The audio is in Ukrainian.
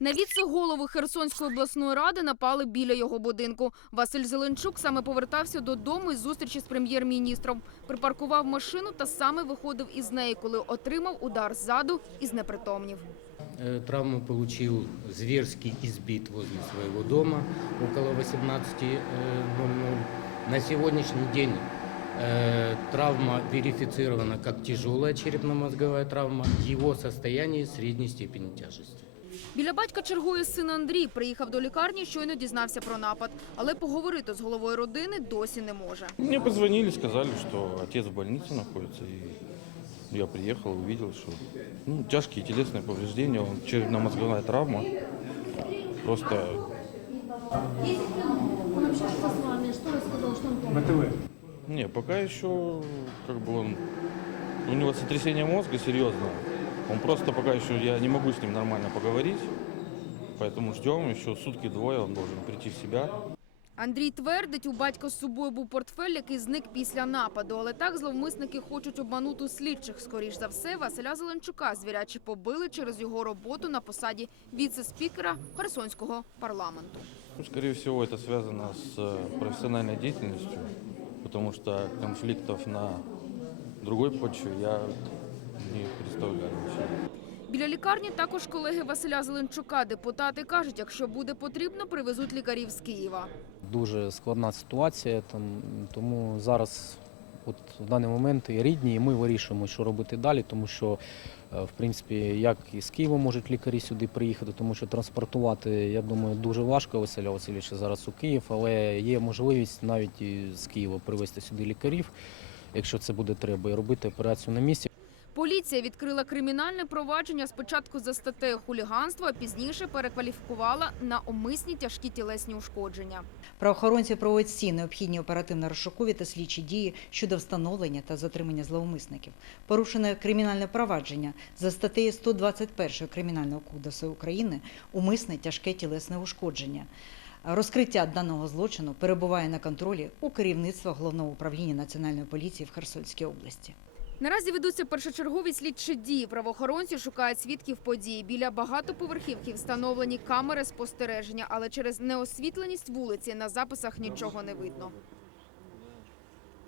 На віце-голову Херсонської обласної ради напали біля його будинку. Василь Зеленчук саме повертався додому із зустрічі з прем'єр-міністром. Припаркував машину та саме виходив із неї, коли отримав удар ззаду і знепритомнів. Э, Травму получил зверски избит возле своего дома около 18.00. На сегодняшний день э, травма верифицирована как тяжелая черепно-мозговая травма. Его состояние средней степени тяжести. Біля батька чергує син Андрій. Приїхав до лікарні, щойно дізнався про напад. Але поговорити з головою родини досі не може. Мне позвонили, сказали, что отец в больнице находится. И я приехал, увидел, что ну, тяжкие телесные повреждения, он черепно-мозговая травма. Просто Он общался с вами, что рассказал, что не, пока еще как бы он у него сотрясение мозга серьезное. Он просто пока еще я не могу с ним нормально поговорить. Поэтому ждем еще сутки двое, он должен прийти в себя. Андрій твердить, у батька з собою був портфель, який зник після нападу. Але так зловмисники хочуть обманути слідчих. Скоріш за все, Василя Зеленчука звірячі побили через його роботу на посаді віце-спікера Херсонського парламенту. Ну, скорее всего, это связано с э, профессиональной деятельностью, потому что конфликтов на другой почве я не представляю. Біля лікарні також колеги Василя Зеленчука. Депутати кажуть, якщо буде потрібно, привезуть лікарів з Києва. Дуже складна ситуація, там, тому зараз, от в даний момент, і рідні, і ми вирішуємо, що робити далі, тому що, е, в принципі, як і з Києва можуть лікарі сюди приїхати, тому що транспортувати, я думаю, дуже важко Василя Васильовича зараз у Київ, але є можливість навіть і з Києва привезти сюди лікарів, якщо це буде треба, і робити операцію на місці. Поліція відкрила кримінальне провадження спочатку за статтею хуліганства, а пізніше перекваліфікувала на умисні тяжкі тілесні ушкодження. Правоохоронці проводять всі необхідні оперативно-розшукові та слідчі дії щодо встановлення та затримання зловмисників. Порушене кримінальне провадження за статтею 121 Кримінального кодексу України умисне тяжке тілесне ушкодження. Розкриття даного злочину перебуває на контролі у керівництва головного управління національної поліції в Херсонській області. Наразі ведуться першочергові слідчі дії. Правоохоронці шукають свідків події. Біля багатоповерхівки встановлені камери спостереження, але через неосвітленість вулиці на записах нічого не видно.